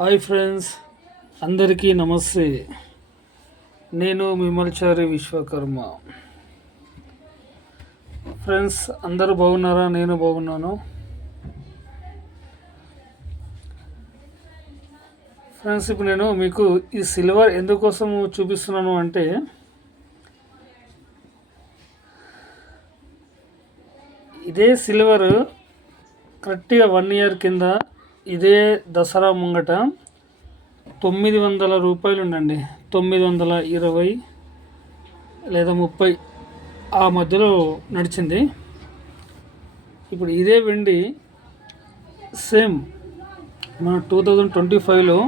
Hi friends అందరికీ నమస్తే. నేను మిమల్చారి విశ్వకర్మ. ఫ్రెండ్స్ అందరూ బాగున్నారా? నేను బాగున్నాను. ఫ్రెండ్స్ ఇప్పుడు నేను మీకు ఈ సిల్వర్ ఎందుకోసం చూపిస్తున్నాను అంటే ఇదే సిల్వర్ కరెక్ట్గా వన్ ఇయర్ కింద ఇదే దసరా ముంగట తొమ్మిది వందల రూపాయలు ఉండండి. తొమ్మిది వందల ఇరవై లేదా ముప్పై ఆ మధ్యలో నడిచింది. ఇప్పుడు ఇదే వెండి సేమ్ మన టూ థౌజండ్ ట్వంటీ ఫైవ్లో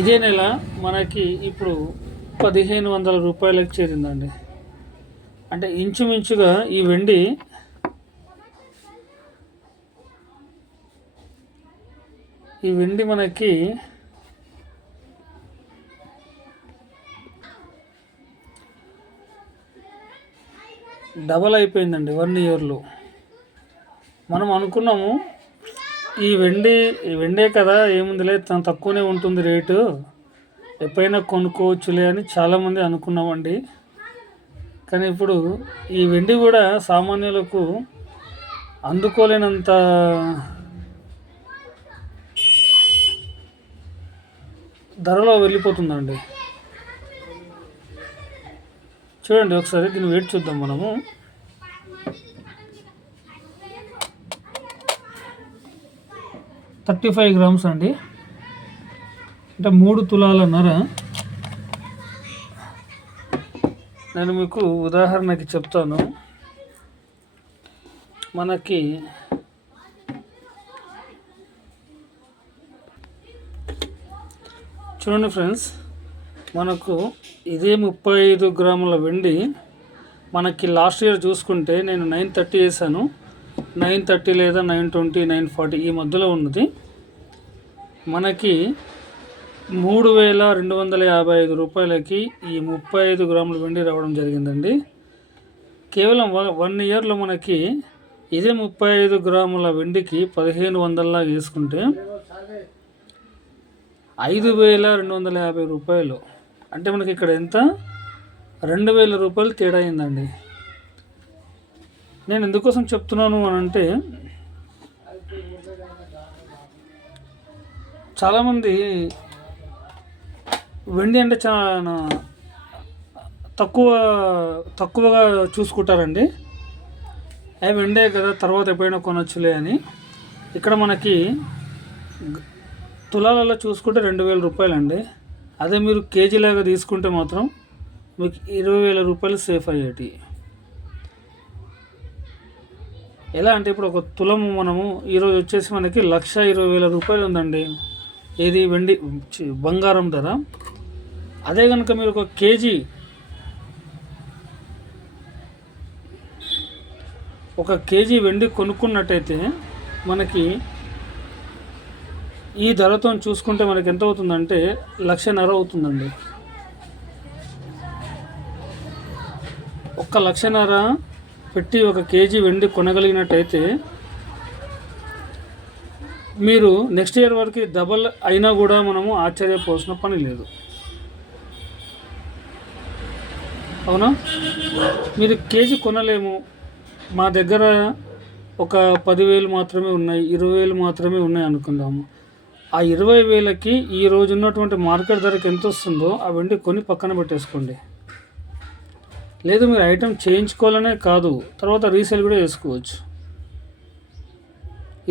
ఇదే నెల మనకి ఇప్పుడు పదిహేను వందల రూపాయలకు చేరిందండి. అంటే ఇంచుమించుగా ఈ వెండి ఈ వెండి మనకి డబల్ అయిపోయిందండి వన్ ఇయర్లో. మనం అనుకున్నాము ఈ వెండి ఈ వెండే కదా ఏముందిలే తను తక్కువనే ఉంటుంది రేటు. ఎప్పుడైనా కొనుక్కోవచ్చులే అని చాలామంది అనుకున్నామండి. కానీ ఇప్పుడు ఈ వెండి కూడా సామాన్యులకు అందుకోలేనంత ధరలో వెళ్ళిపోతుందండి. చూడండి ఒకసారి దీన్ని వెయిట్ చూద్దాం మనము. థర్టీ ఫైవ్ గ్రామ్స్ అండి. అంటే మూడు తులాలన్నర నేను మీకు ఉదాహరణకి చెప్తాను. మనకి చూడండి ఫ్రెండ్స్ మనకు ఇదే ముప్పై ఐదు గ్రాముల వెండి మనకి లాస్ట్ ఇయర్ చూసుకుంటే నేను నైన్ థర్టీ వేసాను. నైన్ థర్టీ లేదా నైన్ ట్వంటీ నైన్ ఫార్టీ ఈ మధ్యలో ఉన్నది. మనకి మూడు వేల రెండు వందల యాభై ఐదు రూపాయలకి ఈ ముప్పై ఐదు గ్రాముల వెండి రావడం జరిగిందండి. కేవలం వన్ ఇయర్లో మనకి ఇదే ముప్పై ఐదు గ్రాముల వెండికి పదిహేను వందలలా వేసుకుంటే ఐదు వేల రెండు వందల యాభై రూపాయలు. అంటే మనకి ఇక్కడ ఎంత? రెండు వేల రూపాయలు తేడా అయిందండి. నేను ఎందుకోసం చెప్తున్నాను అని అంటే చాలామంది వెండి అంటే చాలా తక్కువ తక్కువగా చూసుకుంటారండి. అవి వెండే కదా తర్వాత ఎప్పుడైనా కొనొచ్చులే అని. ఇక్కడ మనకి తులాలలో చూసుకుంటే రెండు వేల రూపాయలు అండి అదే మీరు కేజీలాగా తీసుకుంటే మాత్రం మీకు ఇరవై వేల రూపాయలు సేఫ్ అయ్యేటి. ఎలా అంటే ఇప్పుడు ఒక తులము మనము ఈరోజు వచ్చేసి మనకి లక్ష ఇరవై వేల రూపాయలు ఉందండి. ఇది వెండి బంగారం ధర. అదే కనుక మీరు ఒక కేజీ ఒక కేజీ వెండి కొనుక్కున్నట్టయితే మనకి ఈ ధరతో చూసుకుంటే మనకి ఎంత అవుతుందంటే లక్షన్నర అవుతుందండి. ఒక్క లక్షన్నర పెట్టి ఒక కేజీ వెండి కొనగలిగినట్టయితే మీరు నెక్స్ట్ ఇయర్ వరకు డబల్ అయినా కూడా మనము ఆశ్చర్యపోసిన పని లేదు. అవునా? మీరు కేజీ కొనలేము. మా దగ్గర ఒక పదివేలు మాత్రమే ఉన్నాయి ఇరవై వేలు మాత్రమే ఉన్నాయి అనుకుందాము. ఆ ఇరవై వేలకి ఈ రోజు ఉన్నటువంటి మార్కెట్ ధరకి ఎంత వస్తుందో ఆ వెండి కొని పక్కన పెట్టేసుకోండి. లేదు మీరు ఐటెం చేయించుకోవాలనే కాదు తర్వాత రీసేల్ కూడా చేసుకోవచ్చు.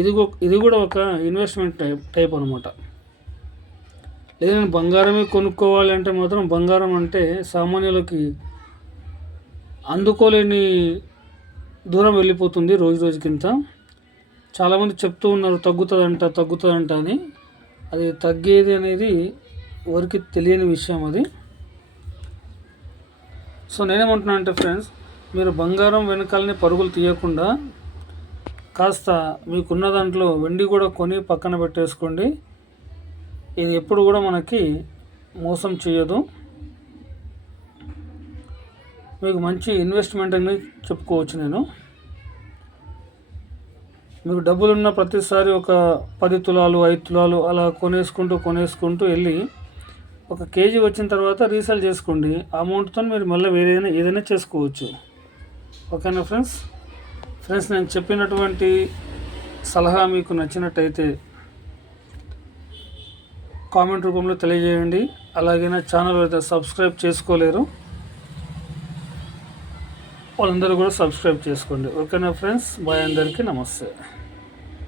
ఇది ఇది కూడా ఒక ఇన్వెస్ట్మెంట్ టైప్ టైప్ అనమాట లేదంటే బంగారమే కొనుక్కోవాలి అంటే మాత్రం బంగారం అంటే సామాన్యులకి అందుకోలేని దూరం వెళ్ళిపోతుంది రోజు రోజుకింత చాలామంది చెప్తూ ఉన్నారు తగ్గుతుందంట తగ్గుతుందంట అని. అది తగ్గేది అనేది ఎవరికి తెలియని విషయం అది. సో నేనేమంటున్నా అంటే ఫ్రెండ్స్ మీరు బంగారం వెనకాలని పరుగులు తీయకుండా కాస్త మీకున్న దాంట్లో వెండి కూడా కొని పక్కన పెట్టేసుకోండి. ఇది ఎప్పుడు కూడా మనకి మోసం చేయదు. మీకు మంచి ఇన్వెస్ట్మెంట్ అని చెప్పుకోవచ్చు నేను. మీకు డబ్బులు ఉన్న ప్రతిసారి ఒక పది తులాలు ఐదు తులాలు అలా కొనేసుకుంటూ కొనేసుకుంటూ వెళ్ళి ఒక కేజీ వచ్చిన తర్వాత రీసేల్ చేసుకోండి. అమౌంట్తో మీరు మళ్ళీ వేరే ఏదైనా ఏదైనా చేసుకోవచ్చు. ఓకేనా ఫ్రెండ్స్? ఫ్రెండ్స్ నేను చెప్పినటువంటి సలహా మీకు నచ్చినట్టయితే కామెంట్ రూపంలో తెలియజేయండి. అలాగే నా ఛానల్ అయితే సబ్స్క్రైబ్ చేసుకోలేరు. వాళ్ళందరూ కూడా సబ్స్క్రైబ్ చేసుకోండి. ఓకేనా ఫ్రెండ్స్ బాయ్ అందరికీ నమస్తే.